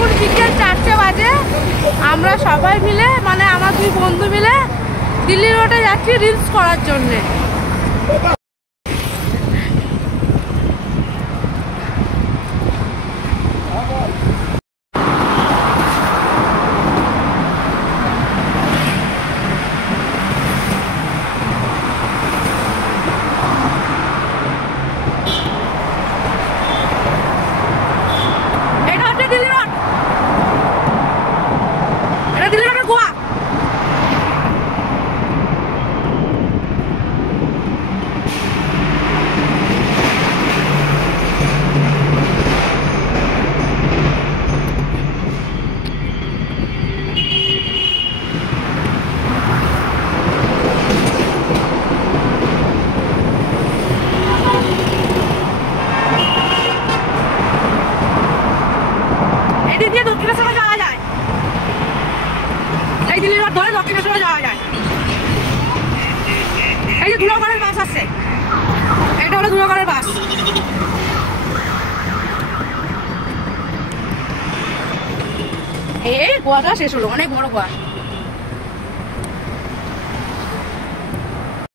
এখন বিকেল 4টে বাজে। আমরা সবাই মিলে মানে আমার 2 বন্ধু মিলে দিল্লি রোডে যাচ্ছি রিলস করার জন্যে। দক্ষিণেশ্বরে যাওয়া যায়, এই দিল্লি রোড ধরে দক্ষিণেশ্বরে যাওয়া যায়। এই যে ধুলাগড়ের বাস আসছে, এটা হলো ধুলাগড়ের বাস। এই গোয়াটা শেষ হলো, অনেক বড় গোয়া।